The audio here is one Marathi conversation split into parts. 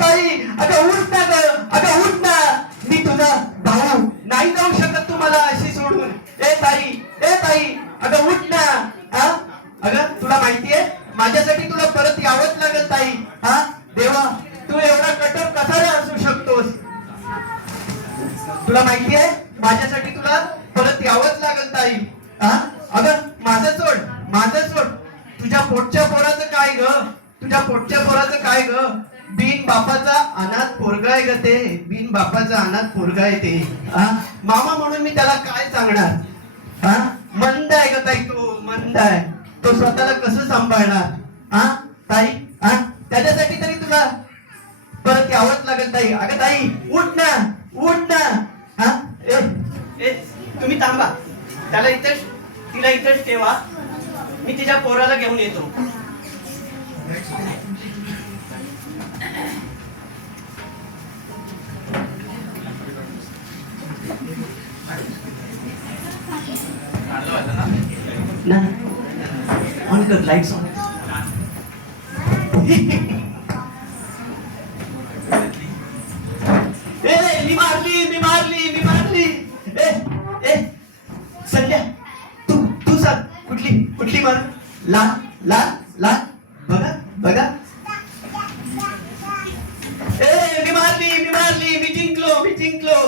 ताई, अगं उठ ना ग, अगं उठ ना. मी तुझा भाऊ नाही जाऊ शकत तुम्हाला अशी सोडून. ताई, अगं उठ ना. अगं तुला माहितीये माझ्यासाठी तुला परत यावंच लागेल ताई. देवा, तू एवढा कठोर कसा रे असू शकतोस? तुला माहितीये माझ्यासाठी तुला परत यावंच लागेल ताई. अगं माझं सोड. तुझ्या पोटच्या पोराचं काय ग? तुझ्या पोटच्या पोराचं काय ग? बिन बापाचा अनाथ पोरगा आहे ग ते. बिन बापाचा अनाथ पोरगा आहे ते. मामा म्हणून मी त्याला काय सांगणार? मंद आहे ग ताई, तो मंद आहे. तो स्वतःला कसं सांभाळणार? ताई, त्याच्यासाठी तरी तुला परत यावंच लागेल ताई. अगं ताई, उठ ना. तुम्ही थांबा. तिला इथेच ठेवा. मी तिच्या पोराला घेऊन येतो. ना ऑन कर, लाईट्स ऑन. मी मारली. संध्या, तू सांग कुठली मार? लाल बघा. मी मारली. मी जिंकलो.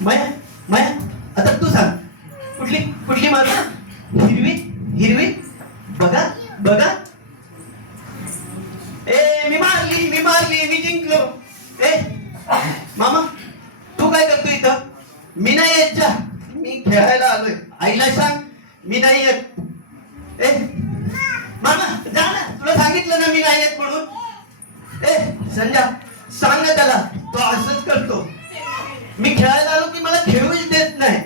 माया, आता तू सांग कुठली मार? हिरवी बघा. मी मारली. मी जिंकलो. मामा, तू काय करतो इथं? मी नाही येत जा. मी खेळायला आलोय. आईला सांग मी नाही येत. मामा जा ना, तुला सांगितलं ना मी नाही येत म्हणून. संध्या, सांग ना त्याला. तो असंच करतो. मी खेळायला आलो की मला खेळूच देत नाही.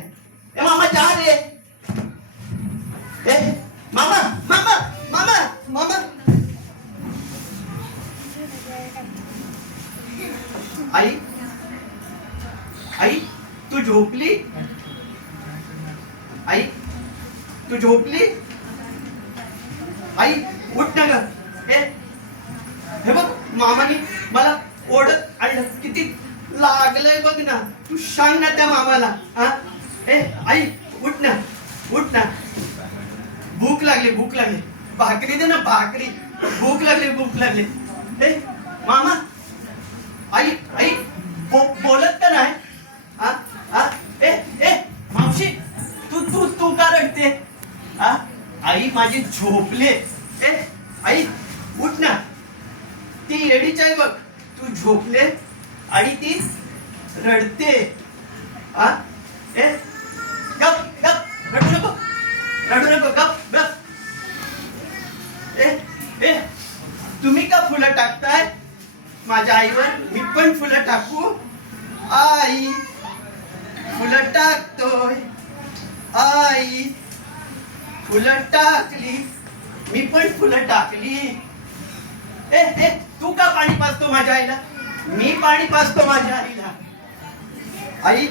मामा जा रे. मामा. आई, तू झोपली? आई, उठ ना ग. हे बघ, मामानी मला ओढत आणलं. किती लागलंय बघ ना. तू सांग ना त्या मामाला. आई, उठ ना. भूक लागली. भाकरी दे ना, भाकरी. भूक लागली. मामा, आई बोलत का नाही? मावशी, तू का रडते? आई माझी झोपले. आई, उठ ना. ती येडीच आहे बघ. तू झोपले आणि ती रडते. गप रडू नको. गप. तुम्ही का फुलं टाकताय माझ्या आईवर? मी पण फुलं टाकू? आई, फुलं टाकतोय. आई, फुलं टाकली. मी पण फुलं टाकली. तू का पाणी पाजतो माझ्या आईला? मी पाणी पाजतो माझ्या आईला. आई,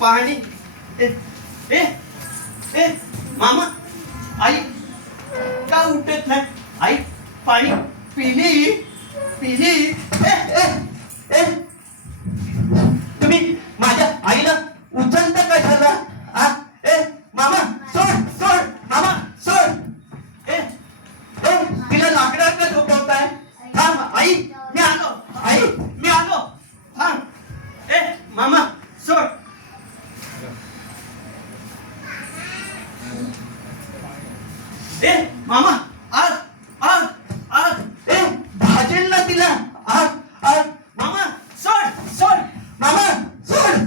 पाणी. मामा, आई का उठत नाही? आई, पाणी पिली. तुम्ही माझ्या आईला उचलता का झाला? मामा सोड. मामा सोड. तिला लाकडावर का झोपवताय? थांब आई, मी आलो. थांब. मामा सोड. मामा, आग. भाजेल ना तिला. आग. मामा सोड. मामा सोड. मामा सोड.